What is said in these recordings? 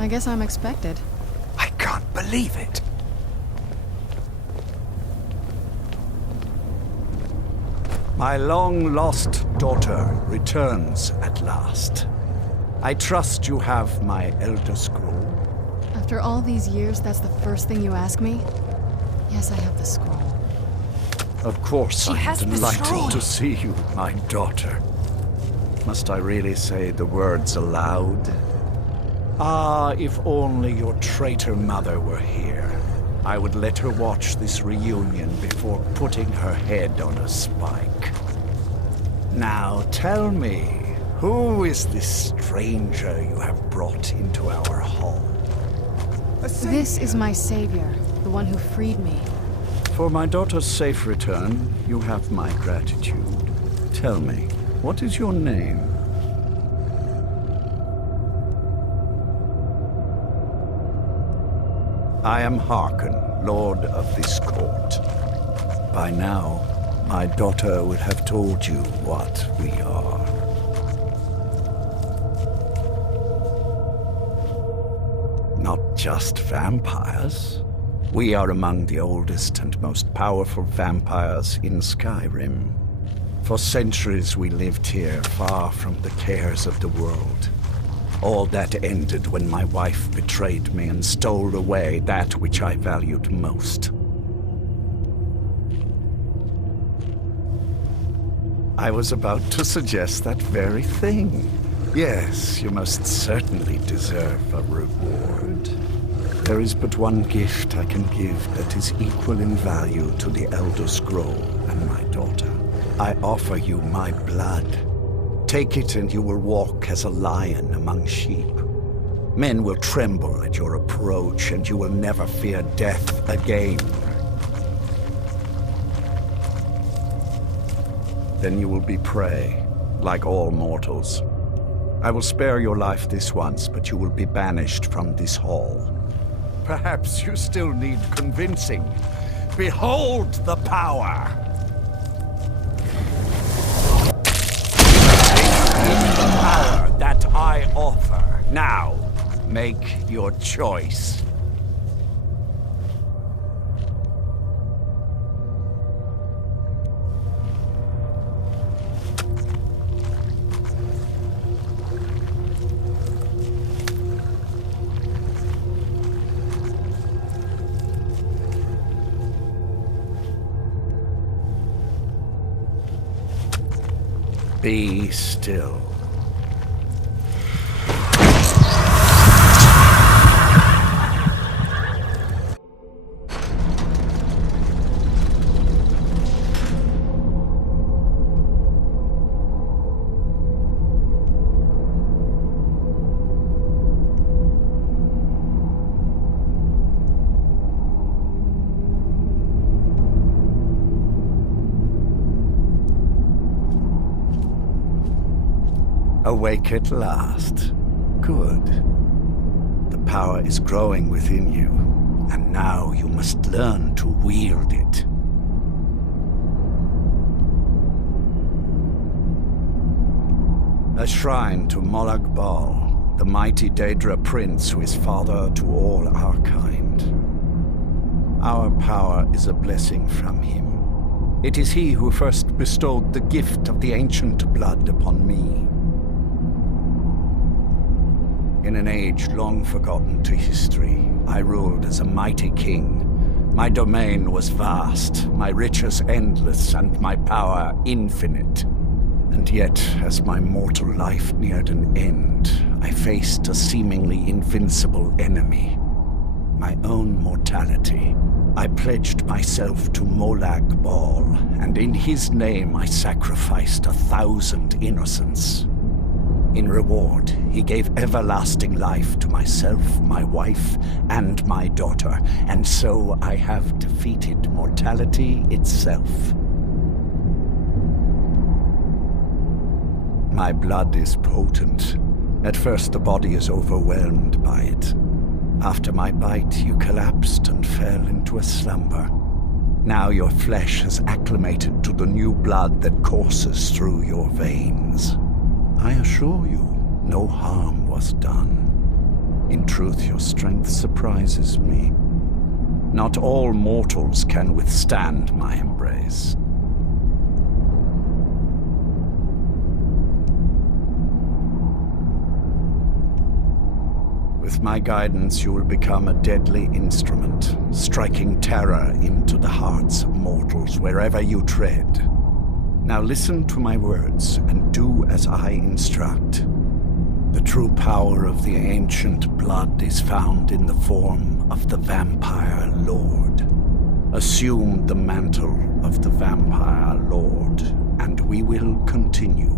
I guess I'm expected. I can't believe it. My long-lost daughter returns at last. I trust you have my Elder Scroll. After all these years, that's the first thing you ask me? Yes, I have the scroll. Of course, She has I'm the scroll. delighted to see you, my daughter. Must I really say the words aloud? Ah, if only your traitor mother were here. I would let her watch this reunion before putting her head on a spike. Now tell me, who is this stranger you have brought into our hall? This is my savior, the one who freed me. For my daughter's safe return, you have my gratitude. Tell me, what is your name? I am Harkon, Lord of this court. By now, my daughter would have told you what we are. Not just vampires. We are among the oldest and most powerful vampires in Skyrim. For centuries we lived here, far from the cares of the world. All that ended when my wife betrayed me and stole away that which I valued most. I was about to suggest that very thing. Yes, you most certainly deserve a reward. There is but one gift I can give that is equal in value to the Elder Scroll and my daughter. I offer you my blood. Take it and you will walk as a lion among sheep. Men will tremble at your approach and you will never fear death again. Then you will be prey, like all mortals. I will spare your life this once, but you will be banished from this hall. Perhaps you still need convincing. Behold the power! The power that I offer. Now, make your choice. Be still. Awake at last. Good. The power is growing within you, and now you must learn to wield it. A shrine to Molag Bal, the mighty Daedra prince who is father to all our kind. Our power is a blessing from him. It is he who first bestowed the gift of the ancient blood upon me. In an age long forgotten to history, I ruled as a mighty king. My domain was vast, my riches endless, and my power infinite. And yet, as my mortal life neared an end, I faced a seemingly invincible enemy. My own mortality. I pledged myself to Molag Bal, and in his name I sacrificed 1,000 innocents. In reward, he gave everlasting life to myself, my wife, and my daughter, and so I have defeated mortality itself. My blood is potent. At first the body is overwhelmed by it. After my bite, you collapsed and fell into a slumber. Now your flesh has acclimated to the new blood that courses through your veins. I assure you, no harm was done. In truth, your strength surprises me. Not all mortals can withstand my embrace. With my guidance, you will become a deadly instrument, striking terror into the hearts of mortals wherever you tread. Now listen to my words and do as I instruct. The true power of the ancient blood is found in the form of the Vampire Lord. Assume the mantle of the Vampire Lord, and we will continue.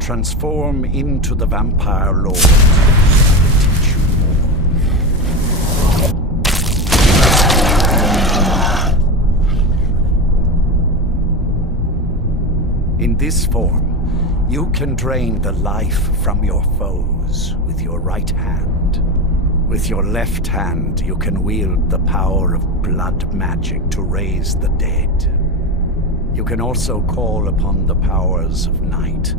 Transform into the Vampire Lord. Teach you more. In this form, you can drain the life from your foes with your right hand. With your left hand, you can wield the power of blood magic to raise the dead. You can also call upon the powers of night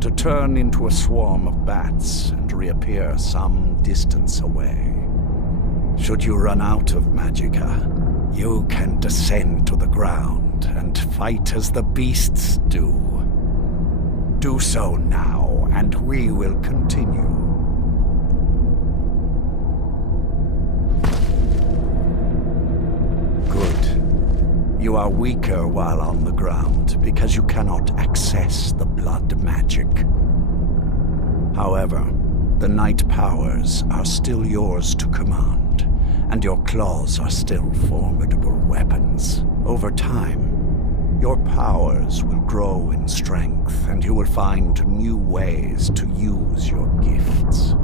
to turn into a swarm of bats and reappear some distance away. Should you run out of magicka, you can descend to the ground and fight as the beasts do. Do so now, and we will continue. Good. You are weaker while on the ground because you cannot access the blood magic. However, the night powers are still yours to command, and your claws are still formidable weapons. Over time, your powers will grow in strength, and you will find new ways to use your gifts.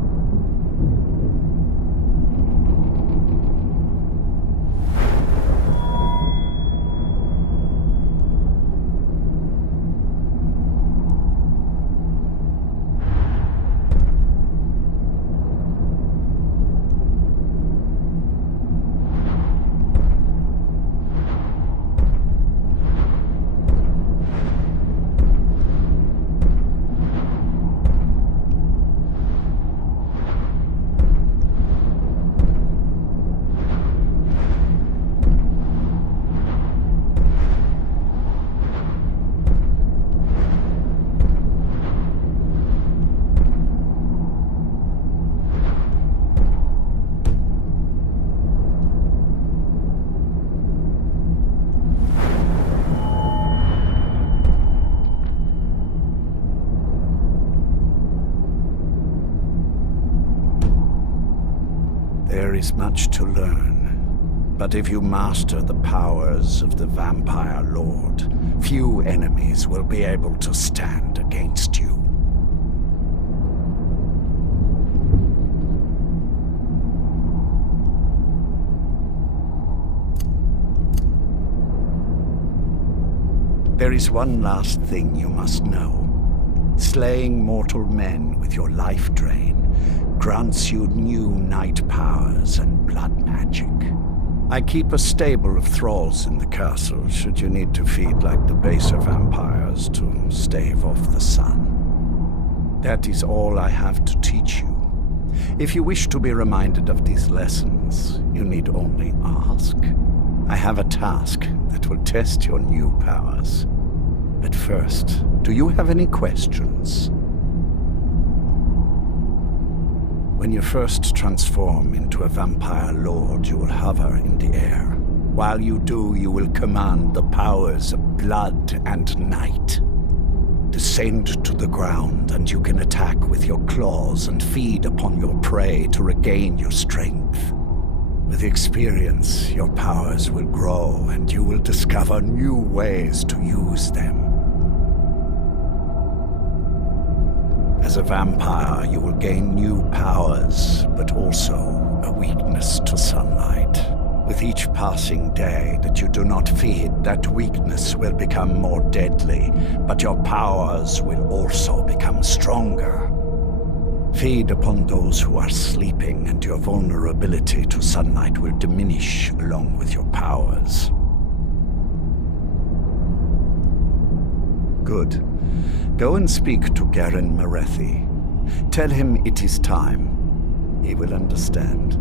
There is much to learn, but if you master the powers of the Vampire Lord, few enemies will be able to stand against you. There is one last thing you must know. Slaying mortal men with your life drain grants you new night powers and blood magic. I keep a stable of thralls in the castle should you need to feed like the baser vampires to stave off the sun. That is all I have to teach you. If you wish to be reminded of these lessons, you need only ask. I have a task that will test your new powers. But first, do you have any questions? When you first transform into a Vampire Lord, you will hover in the air. While you do, you will command the powers of blood and night. Descend to the ground, and you can attack with your claws and feed upon your prey to regain your strength. With experience, your powers will grow, and you will discover new ways to use them. As a vampire, you will gain new powers, but also a weakness to sunlight. With each passing day that you do not feed, that weakness will become more deadly, but your powers will also become stronger. Feed upon those who are sleeping, and your vulnerability to sunlight will diminish along with your powers. Good. Go and speak to Garen Marethi. Tell him it is time. He will understand.